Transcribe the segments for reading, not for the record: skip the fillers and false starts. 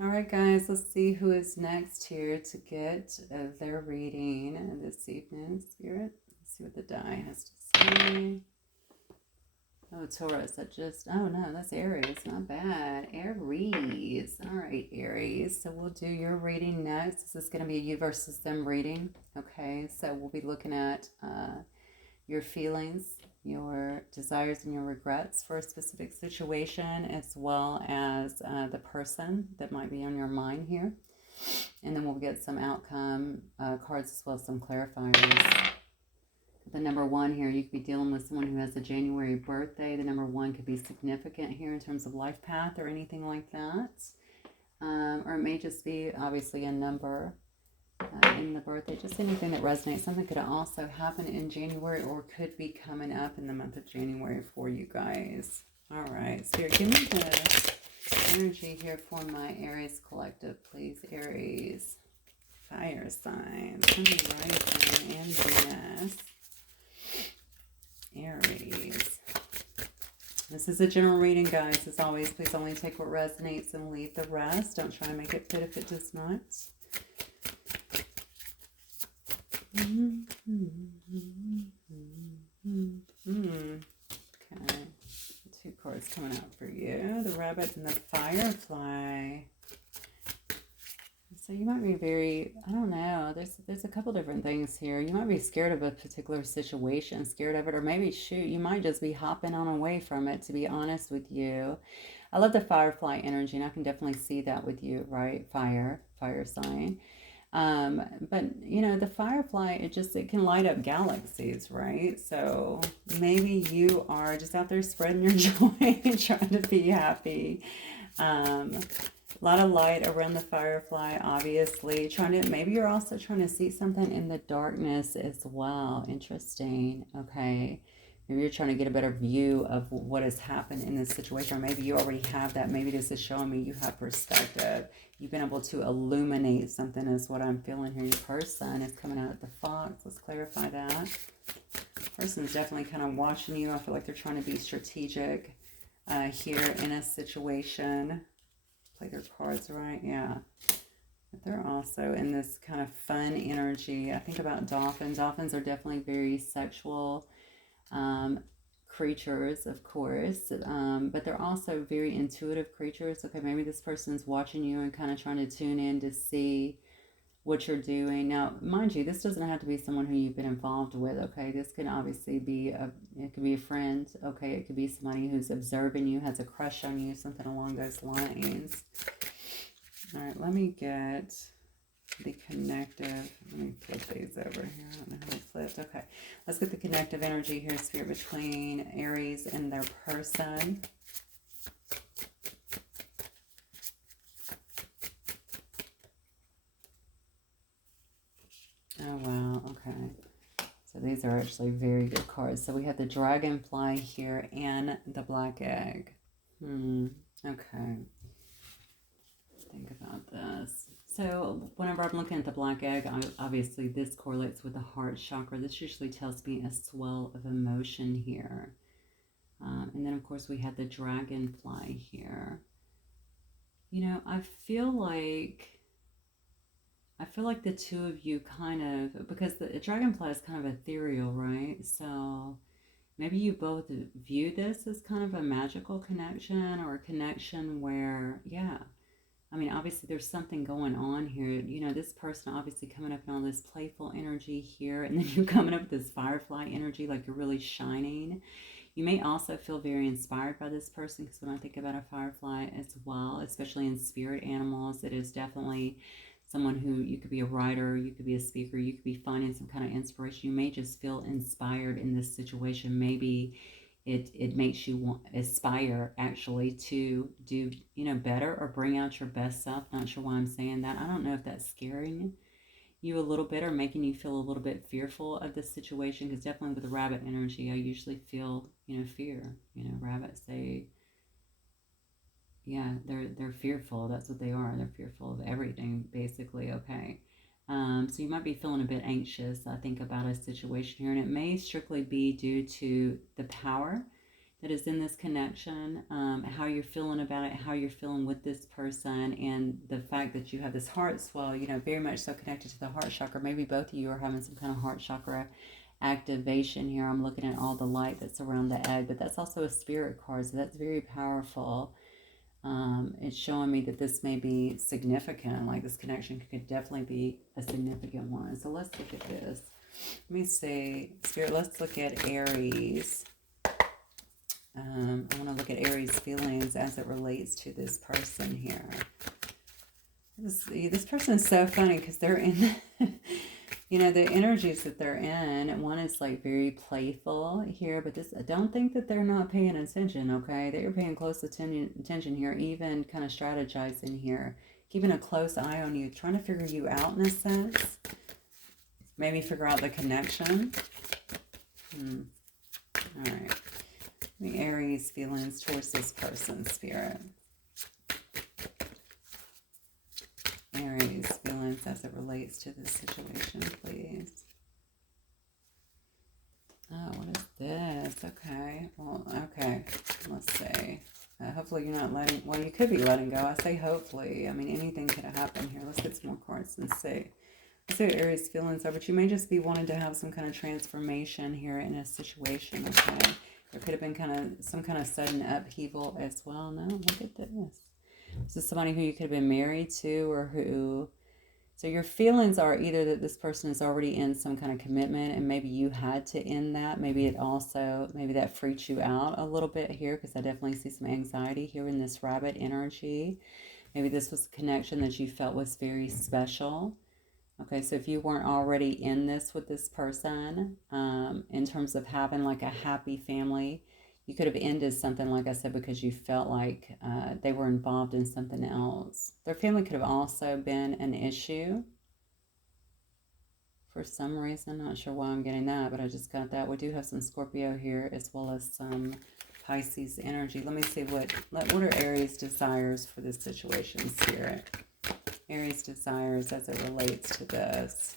All right, guys, let's see who is next here to get their reading this evening, Spirit. Let's see what the die has to say. Oh, Taurus, oh no, that's Aries. Not bad. Aries. All right, Aries. So we'll do your reading next. This is going to be a you versus them reading. Okay, so we'll be looking at your feelings, your desires, and your regrets for a specific situation, as well as the person that might be on your mind here. And then we'll get some outcome cards as well as some clarifiers. The number one here, you could be dealing with someone who has a January birthday. The number one could be significant here in terms of life path or anything like that. Or it may just be obviously a number in the birthday, just anything that resonates. Something could also happen in January or could be coming up in the month of January for you guys. All right, Spirit, give me the energy here for my Aries collective, please. Aries, fire signs, rising, and Venus. Aries. This is a general reading, guys. As always, please only take what resonates and leave the rest. Don't try to make it fit if it does not. Okay. Two cards coming out for you. The rabbit and the firefly. So you might be very, I don't know, there's a couple different things here. You might be scared of a particular situation, scared of it, or maybe, shoot, you might just be hopping on away from it, to be honest with you. I love the firefly energy, and I can definitely see that with you, right? Fire sign. But, you know, the firefly, it can light up galaxies, right? So maybe you are just out there spreading your joy and trying to be happy. A lot of light around the firefly, obviously. Maybe you're also trying to see something in the darkness as well. Interesting. Okay. Maybe you're trying to get a better view of what has happened in this situation. Or maybe you already have that. Maybe this is showing me you have perspective. You've been able to illuminate something is what I'm feeling here. Your person is coming out at the fox. Let's clarify that. Person is definitely kind of watching you. I feel like they're trying to be strategic here in a situation. Play their cards right, yeah. But they're also in this kind of fun energy. I think about dolphins. Dolphins are definitely very sexual creatures, of course, but they're also very intuitive creatures. Okay, maybe this person's watching you and kind of trying to tune in to see what you're doing. Now, mind you, this doesn't have to be someone who you've been involved with, okay? This can obviously be it could be a friend, okay? It could be somebody who's observing you, has a crush on you, something along those lines. All right, let me get the connective. Let me flip these over here. I don't know how they flipped. Okay, let's get the connective energy here, Spirit, between Aries and their person. Oh, wow. Okay. So these are actually very good cards. So we have the dragonfly here and the black egg. Okay. Think about this. So whenever I'm looking at the black egg, obviously this correlates with the heart chakra. This usually tells me a swell of emotion here. And then, of course, we had the dragonfly here. You know, I feel like the two of you kind of, because the dragonfly is kind of ethereal, right? So maybe you both view this as kind of a magical connection, or a connection where, yeah, I mean, obviously there's something going on here. You know, this person obviously coming up in all this playful energy here, and then you're coming up with this firefly energy, like you're really shining. You may also feel very inspired by this person, because when I think about a firefly as well, especially in spirit animals, it is definitely someone who, you could be a writer, you could be a speaker, you could be finding some kind of inspiration. You may just feel inspired in this situation. Maybe it makes you want, aspire actually to do, you know, better or bring out your best self. Not sure why I'm saying that. I don't know if that's scaring you a little bit or making you feel a little bit fearful of this situation, because definitely with the rabbit energy, I usually feel, you know, fear. You know, rabbits, they're fearful. That's what they are. They're fearful of everything, basically. Okay. So you might be feeling a bit anxious, I think, about a situation here, and it may strictly be due to the power that is in this connection, how you're feeling about it, how you're feeling with this person, and the fact that you have this heart swell, you know, very much so connected to the heart chakra. Maybe both of you are having some kind of heart chakra activation here. I'm looking at all the light that's around the egg, but that's also a spirit card, so that's very powerful. It's showing me that this may be significant, like this connection could definitely be a significant one. So let's look at this. Let me see, Spirit, let's look at Aries. I want to look at Aries' feelings as it relates to this person here. This person is so funny because they're in, you know, the energies that they're in. One is like very playful here, but this, I don't think that they're not paying attention, okay? They're paying close attention here, even kind of strategizing here, keeping a close eye on you, trying to figure you out in a sense. Maybe figure out the connection. All right. The Aries feelings towards this person, Spirit. Aries feelings as it relates to this situation, please. Oh, what is this? Okay. Well, okay. Let's see. Hopefully you're not letting, well, you could be letting go. I say hopefully. I mean, anything could have happened here. Let's get some more cards and see. Let's see what Aries feelings are, but you may just be wanting to have some kind of transformation here in a situation, okay? There could have been some kind of sudden upheaval as well. No, look at this. This is somebody who you could have been married to, or who... So your feelings are either that this person is already in some kind of commitment and maybe you had to end that. Maybe it also, maybe that freaked you out a little bit here, because I definitely see some anxiety here in this rabbit energy. Maybe this was a connection that you felt was very special. Okay, so if you weren't already in this with this person, in terms of having like a happy family, you could have ended something, like I said, because you felt like they were involved in something else. Their family could have also been an issue for some reason. Not sure why I'm getting that, but I just got that. We do have some Scorpio here as well as some Pisces energy. Let me see what are Aries' desires for this situation, Spirit. Aries' desires as it relates to this.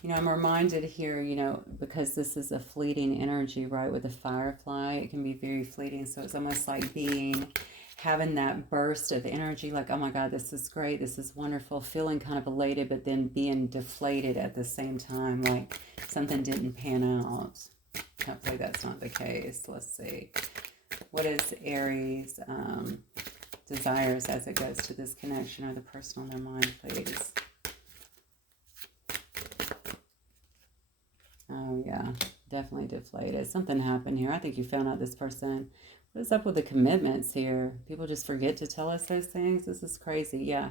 You know, I'm reminded here, you know, because this is a fleeting energy, right, with a firefly, it can be very fleeting. So it's almost like having that burst of energy, like, oh my God, this is great, this is wonderful, feeling kind of elated, but then being deflated at the same time, like something didn't pan out. Hopefully that's not the case. Let's see. What is Aries' desires as it goes to this connection or the person on their mind, please? Oh yeah, definitely deflated. Something happened here. I think you found out this person. What is up with the commitments here? People just forget to tell us those things. This is crazy. Yeah.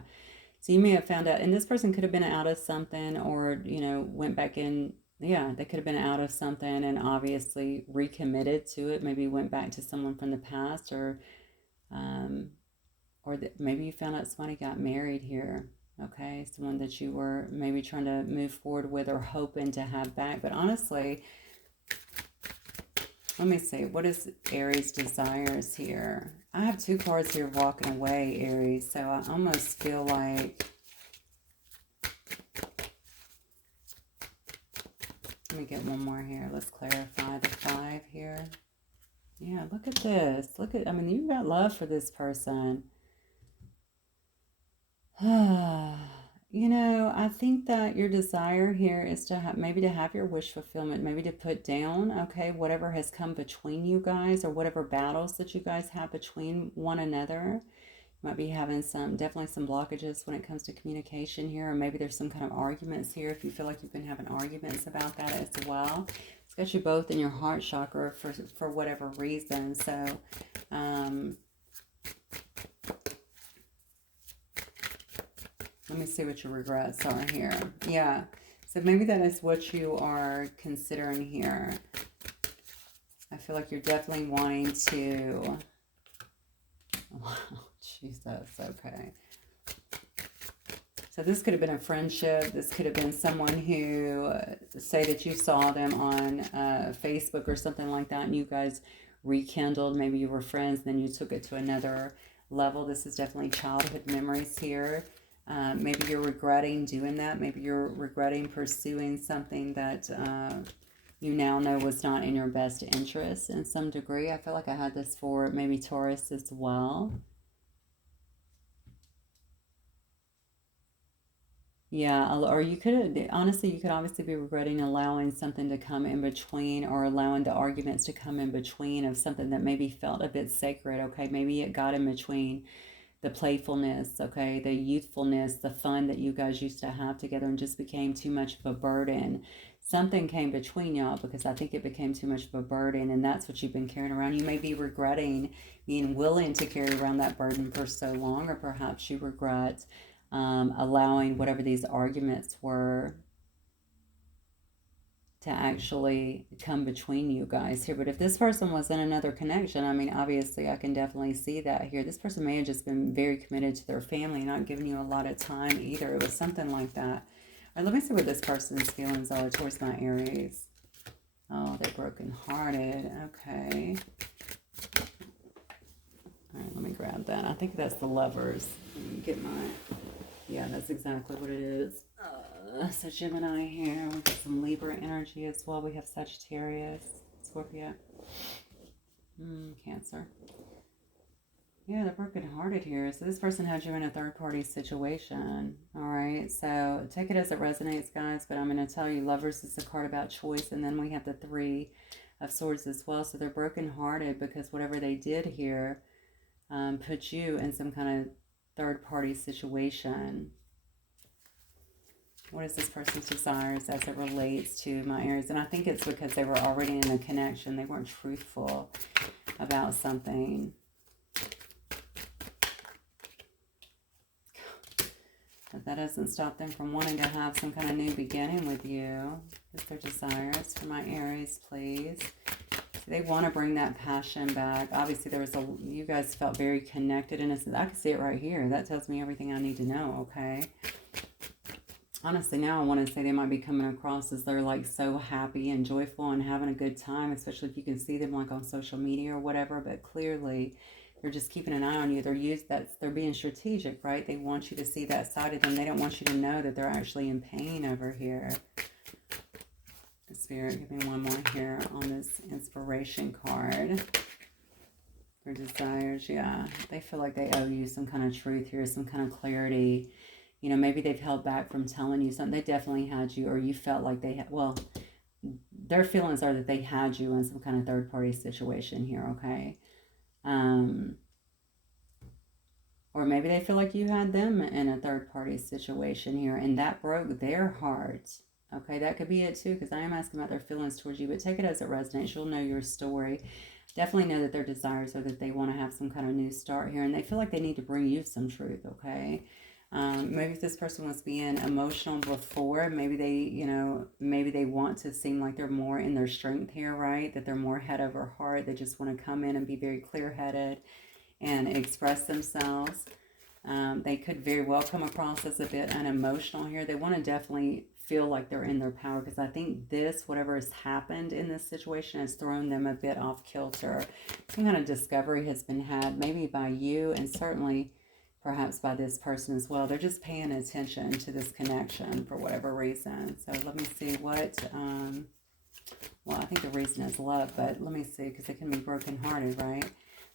So you may have found out, and this person could have been out of something, or, you know, went back in. Yeah, they could have been out of something and obviously recommitted to it. Maybe went back to someone from the past, or maybe you found out somebody got married here. Okay, someone that you were maybe trying to move forward with or hoping to have back. But honestly, let me see. What is Aries' desires here? I have two cards here, walking away, Aries. So I almost feel like... Let me get one more here. Let's clarify the 5 here. Yeah, look at this. Look at, I mean, you've got love for this person. You know, I think that your desire here is to have, maybe to have your wish fulfillment, maybe to put down, okay, whatever has come between you guys, or whatever battles that you guys have between one another. You might be having definitely some blockages when it comes to communication here, or maybe there's some kind of arguments here if you feel like you've been having arguments about that as well. It's got you both in your heart chakra for whatever reason. So, let me see what your regrets are here. Yeah. So maybe that is what you are considering here. I feel like you're definitely wanting to... Wow, Jesus, okay. So this could have been a friendship. This could have been someone who, say that you saw them on Facebook or something like that, and you guys rekindled. Maybe you were friends, then you took it to another level. This is definitely childhood memories here. Maybe you're regretting doing that. Maybe you're regretting pursuing something that you now know was not in your best interest in some degree. I feel like I had this for maybe Taurus as well. Yeah, or you could, honestly, you could obviously be regretting allowing something to come in between, or allowing the arguments to come in between of something that maybe felt a bit sacred, okay? Maybe it got in between the playfulness, okay, the youthfulness, the fun that you guys used to have together, and just became too much of a burden. Something came between y'all, because I think it became too much of a burden, and that's what you've been carrying around. You may be regretting being willing to carry around that burden for so long, or perhaps you regret allowing whatever these arguments were to actually come between you guys here. But if this person was in another connection, I mean, obviously I can definitely see that here. This person may have just been very committed to their family, not giving you a lot of time either. It was something like that. All right, let me see what this person's feelings are towards my Aries. Oh, they're brokenhearted. Okay. All right, let me grab that. I think that's the Lovers. Let me get my... Yeah, that's exactly what it is. So Gemini here. We got some Libra energy as well. We have Sagittarius, Scorpio, Cancer. Yeah, they're brokenhearted here. So this person had you in a third-party situation. All right, so take it as it resonates, guys. But I'm going to tell you, Lovers is a card about choice. And then we have the Three of Swords as well. So they're brokenhearted because whatever they did here put you in some kind of third-party situation. What is this person's desires as it relates to my Aries? And I think it's because they were already in a connection. They weren't truthful about something. But that doesn't stop them from wanting to have some kind of new beginning with you. What's their desires for my Aries, please? They want to bring that passion back. Obviously, you guys felt very connected, and I can see it right here. That tells me everything I need to know, okay? Honestly, now I want to say they might be coming across as they're like so happy and joyful and having a good time, especially if you can see them like on social media or whatever. But clearly, they're just keeping an eye on you. They're being strategic, right? They want you to see that side of them. They don't want you to know that they're actually in pain over here. Spirit, give me one more here on this inspiration card. Their desires, yeah. They feel like they owe you some kind of truth here, some kind of clarity. You know, maybe they've held back from telling you something. They definitely had you, or you felt like they had, well, their feelings are that they had you in some kind of third-party situation here, okay? Or maybe they feel like you had them in a third-party situation here, and that broke their heart. Okay, that could be it too, because I am asking about their feelings towards you, but take it as it resonates. You'll know your story. Definitely know that their desires are that they want to have some kind of new start here, and they feel like they need to bring you some truth, okay? Maybe if this person was being emotional before, maybe they want to seem like they're more in their strength here, right? That they're more head over heart. They just want to come in and be very clear-headed and express themselves. They could very well come across as a bit unemotional here. They want to definitely feel like they're in their power, because I think whatever has happened in this situation has thrown them a bit off kilter. Some kind of discovery has been had, maybe by you, and certainly perhaps by this person as well. They're just paying attention to this connection for whatever reason. So let me see what, well, I think the reason is love, but let me see, because it can be brokenhearted, right?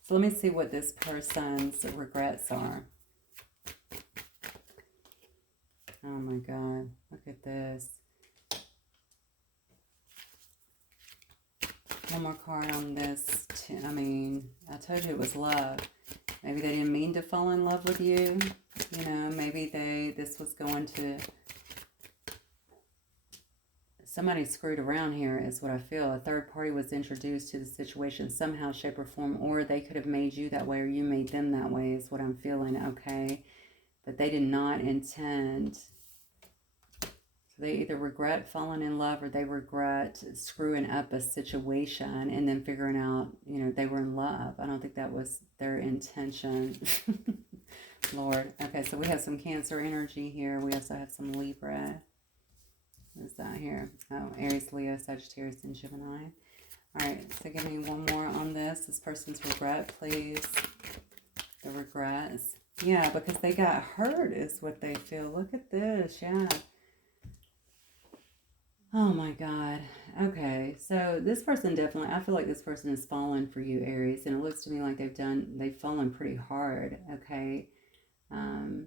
So let me see what this person's regrets are. Oh my God, look at this. One more card on this. I mean, I told you it was love. Maybe they didn't mean to fall in love with you. You know, maybe this was going to... Somebody screwed around here is what I feel. A third party was introduced to the situation somehow, shape, or form, or they could have made you that way, or you made them that way is what I'm feeling, okay? But they did not intend... So they either regret falling in love, or they regret screwing up a situation and then figuring out, you know, they were in love. I don't think that was their intention. Lord. Okay, so we have some Cancer energy here. We also have some Libra. What is that here? Oh, Aries, Leo, Sagittarius, and Gemini. All right, so give me one more on this. This person's regret, please. The regrets. Yeah, because they got hurt is what they feel. Look at this, yeah. Oh my God. Okay. So this person definitely, I feel like this person has fallen for you, Aries, and it looks to me like they've fallen pretty hard. Okay. Um,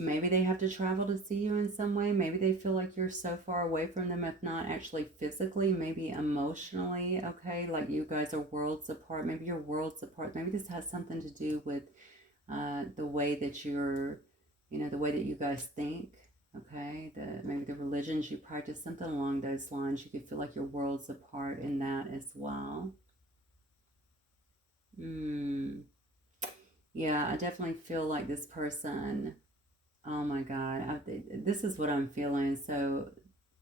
Maybe they have to travel to see you in some way. Maybe they feel like you're so far away from them, if not actually physically, maybe emotionally. Okay. Like you guys are worlds apart. Maybe you're worlds apart. Maybe this has something to do with the way that the way that you guys think, okay, maybe the religions you practice, something along those lines. You could feel like your worlds apart in that as well. Mm. Yeah, I definitely feel like this person, oh my God, this is what I'm feeling. So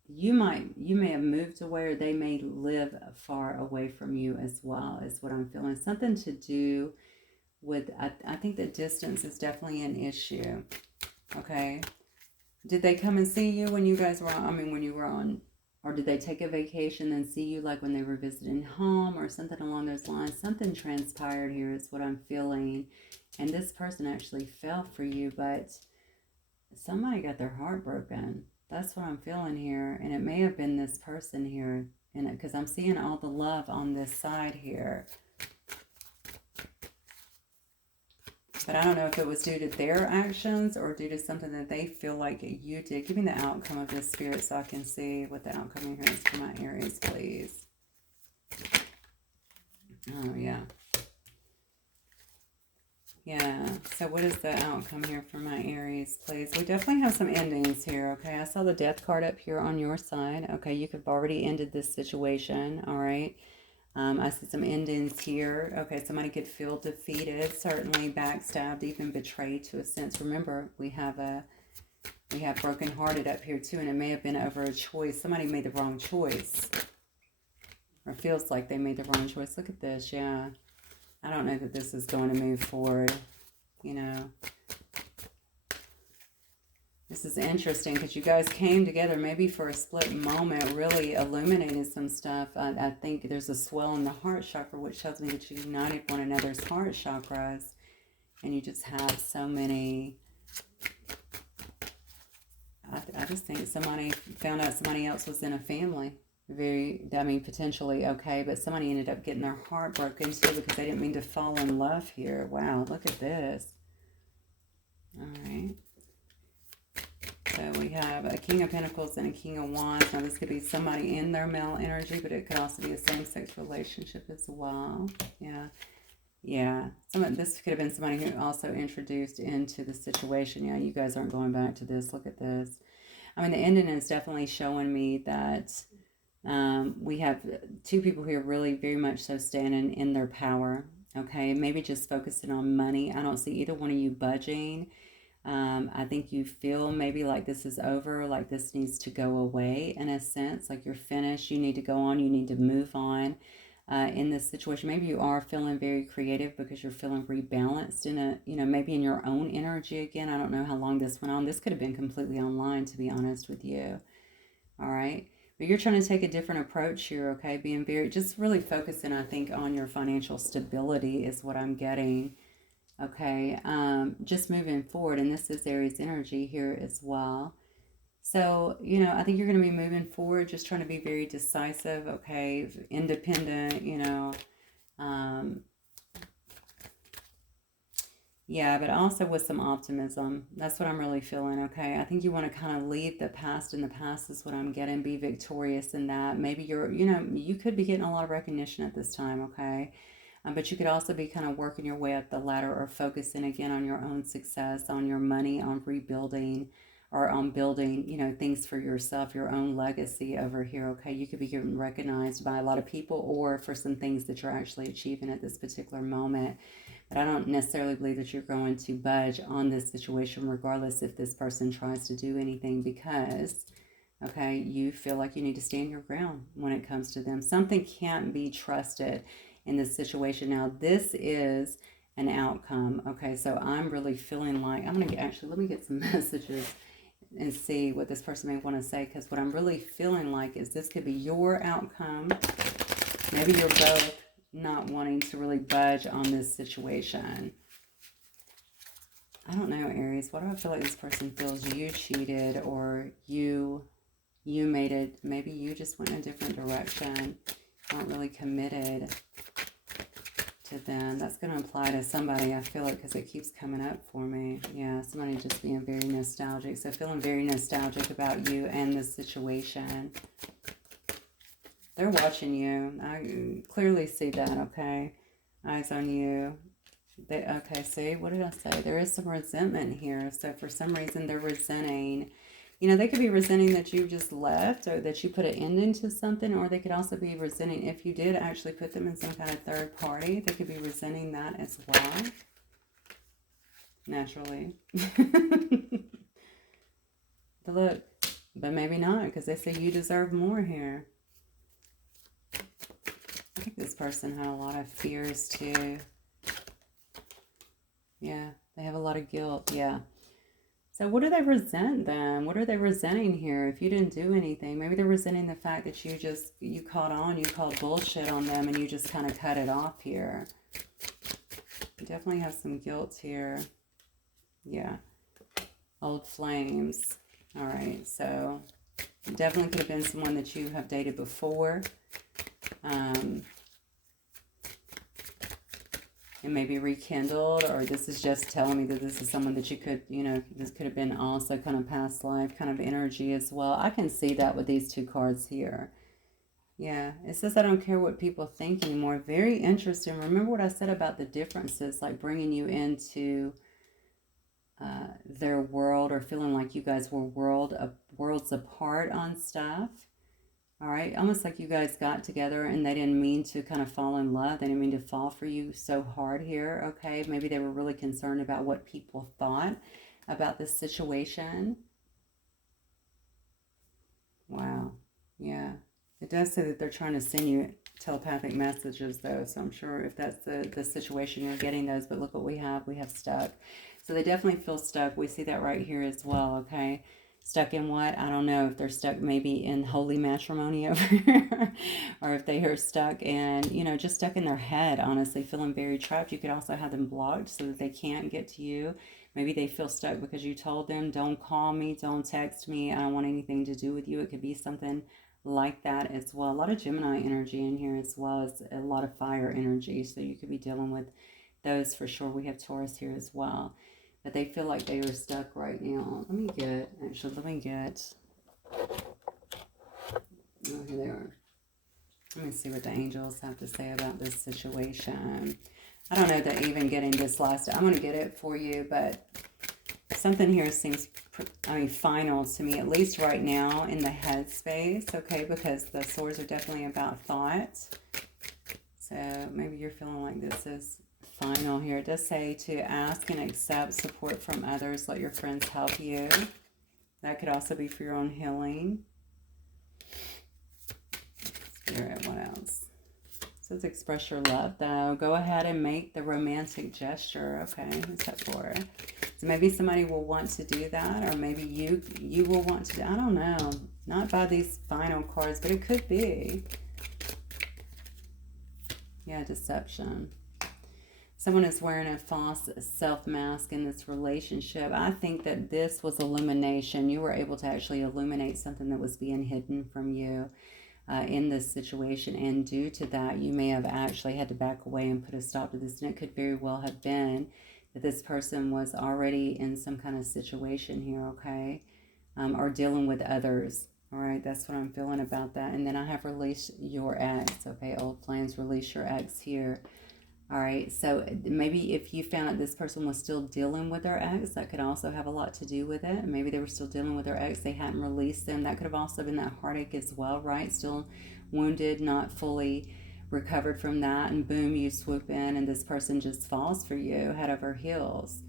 you may have moved away, or they may live far away from you as well, is what I'm feeling. Something to do with, I think that distance is definitely an issue. Okay. Did they come and see you when you guys were on, I mean, when you were on, or did they take a vacation and see you like when they were visiting home or something along those lines? Something transpired here is what I'm feeling. And this person actually fell for you, but somebody got their heart broken. That's what I'm feeling here. And it may have been this person here in it, because I'm seeing all the love on this side here. But I don't know if it was due to their actions or due to something that they feel like you did. Give me the outcome of this, Spirit, so I can see what the outcome here is for my Aries, please. Oh, yeah. Yeah. So what is the outcome here for my Aries, please? We definitely have some endings here, okay? I saw the Death card up here on your side. Okay, you could have already ended this situation, all right? I see some endings here. Okay, somebody could feel defeated, certainly backstabbed, even betrayed to a sense. Remember, we have brokenhearted up here too, and it may have been over a choice. Somebody made the wrong choice, or feels like they made the wrong choice. Look at this, yeah. I don't know that this is going to move forward, you know. This is interesting because you guys came together maybe for a split moment, really illuminated some stuff. I think there's a swell in the heart chakra, which tells me that you united one another's heart chakras, and you just have so many. I just think somebody found out somebody else was in a family. Potentially, okay, but somebody ended up getting their heart broken too because they didn't mean to fall in love here. Wow, look at this. All right. So we have a King of Pentacles and a King of Wands. Now this could be somebody in their male energy, but it could also be a same-sex relationship as well. Yeah. Yeah. This could have been somebody who also introduced into the situation. Yeah, you guys aren't going back to this. Look at this. I mean, the ending is definitely showing me that we have two people here really very much so standing in their power. Okay, maybe just focusing on money. I don't see either one of you budging. I think you feel maybe like this is over, like this needs to go away in a sense, like you're finished, you need to go on, you need to move on in this situation. Maybe you are feeling very creative because you're feeling rebalanced in maybe in your own energy again. I don't know how long this went on. This could have been completely online, to be honest with you. All right. But you're trying to take a different approach here, okay? Just really focusing, I think, on your financial stability is what I'm getting. Okay, just moving forward, and this is Aries energy here as well. So, I think you're going to be moving forward, just trying to be very decisive, okay, independent, yeah, but also with some optimism. That's what I'm really feeling, okay? I think you want to kind of leave the past in the past is what I'm getting, be victorious in that. Maybe you could be getting a lot of recognition at this time, okay? But you could also be kind of working your way up the ladder or focusing again on your own success, on your money, on rebuilding or on building, things for yourself, your own legacy over here, okay? You could be getting recognized by a lot of people or for some things that you're actually achieving at this particular moment. But I don't necessarily believe that you're going to budge on this situation regardless if this person tries to do anything because, okay, you feel like you need to stand your ground when it comes to them. Something can't be trusted in this situation. Now, this is an outcome. Okay, so I'm really feeling like I'm going to actually, let me get some messages and see what this person may want to say, because what I'm really feeling like is this could be your outcome. Maybe you're both not wanting to really budge on this situation. I don't know, Aries. Why do I feel like this person feels you cheated or you you made it, maybe you just went in a different direction, aren't really committed to them. That's going to apply to somebody, I feel it, because it keeps coming up for me. Yeah, somebody just being very nostalgic. So feeling very nostalgic about you and the situation. They're watching you. I clearly see that, okay? Eyes on you. Okay, see, what did I say? There is some resentment here. So for some reason, they're resenting. You know, they could be resenting that you just left or that you put an end into something, or they could also be resenting if you did actually put them in some kind of third party. They could be resenting that as well. Naturally. But look, but maybe not, because they say you deserve more here. I think this person had a lot of fears too. Yeah, they have a lot of guilt. Yeah. So what do they resent then? What are they resenting here? If you didn't do anything, maybe they're resenting the fact that you caught on, you called bullshit on them and you just kind of cut it off here. You definitely have some guilt here. Yeah. Old flames. All right. So definitely could have been someone that you have dated before. And maybe rekindled, or this is just telling me that this is someone that you could, you know, this could have been also kind of past life kind of energy as well. I can see that with these two cards here. Yeah, it says I don't care what people think anymore. Very interesting. Remember what I said about the differences, like bringing you into their world, or feeling like you guys were worlds apart on stuff. All right, almost like you guys got together and they didn't mean to kind of fall in love. They didn't mean to fall for you so hard here, okay? Maybe they were really concerned about what people thought about this situation. Wow, yeah. It does say that they're trying to send you telepathic messages, though, so I'm sure if that's the situation, you're getting those. But look what we have. We have stuck. So they definitely feel stuck. We see that right here as well, okay? Stuck in what? I don't know if they're stuck maybe in holy matrimony over here, or if they are stuck in, you know, just stuck in their head, honestly, feeling very trapped. You could also have them blocked so that they can't get to you. Maybe they feel stuck because you told them, don't call me, don't text me, I don't want anything to do with you. It could be something like that as well. A lot of Gemini energy in here, as well as a lot of fire energy. So you could be dealing with those for sure. We have Taurus here as well. But they feel like they are stuck right now. Let me get. Oh, here they are. Let me see what the angels have to say about this situation. I don't know that even getting this last. I'm going to get it for you, but something here seems, final to me, at least right now in the head space, okay? Because the swords are definitely about thought. So maybe you're feeling like this is final here. It does say to ask and accept support from others. Let your friends help you. That could also be for your own healing. Spirit, what else? So let's express your love, though. Go ahead and make the romantic gesture. Okay, what's that for? So maybe somebody will want to do that, or maybe you will want to. I don't know. Not by these final cards, but it could be. Yeah, deception. Someone is wearing a false self-mask in this relationship. I think that this was illumination. You were able to actually illuminate something that was being hidden from you in this situation. And due to that, you may have actually had to back away and put a stop to this. And it could very well have been that this person was already in some kind of situation here, okay? Or dealing with others. All right, that's what I'm feeling about that. And then I have released your ex, okay? Old flames, release your ex here. All right, so maybe if you found out this person was still dealing with their ex, that could also have a lot to do with it. Maybe they were still dealing with their ex, they hadn't released them. That could have also been that heartache as well, right? Still wounded, not fully recovered from that, and boom, you swoop in and this person just falls for you head over heels.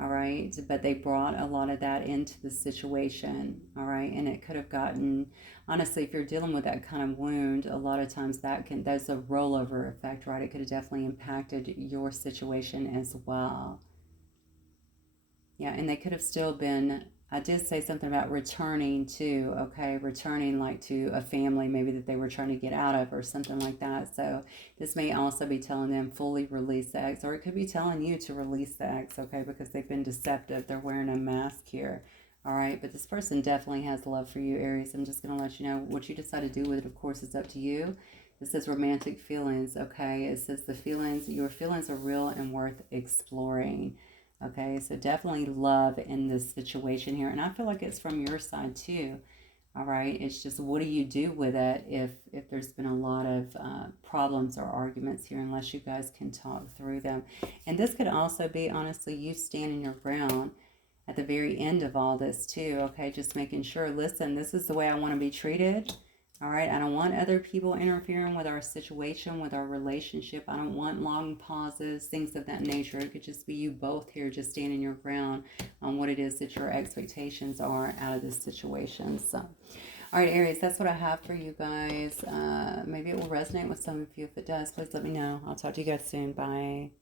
All right, but they brought a lot of that into the situation. All right, and it could have gotten, honestly, if you're dealing with that kind of wound, a lot of times there's a rollover effect, right? It could have definitely impacted your situation as well. Yeah, and they could have still been, I did say something about returning too, okay? Returning like to a family maybe that they were trying to get out of or something like that. So this may also be telling them fully release the ex, or it could be telling you to release the ex, okay? Because they've been deceptive. They're wearing a mask here. All right, but this person definitely has love for you, Aries. I'm just going to let you know what you decide to do with it, of course, is up to you. It says romantic feelings, okay? It says your feelings are real and worth exploring, okay? So definitely love in this situation here. And I feel like it's from your side too, all right? It's just what do you do with it if there's been a lot of problems or arguments here, unless you guys can talk through them. And this could also be, honestly, you standing your ground at the very end of all this too, okay? Just making sure, listen, this is the way I want to be treated, all right? I don't want other people interfering with our situation, with our relationship. I don't want long pauses, things of that nature. It could just be you both here just standing your ground on what it is that your expectations are out of this situation. So, all right, Aries, that's what I have for you guys. Maybe it will resonate with some of you. If it does, please let me know. I'll talk to you guys soon. Bye.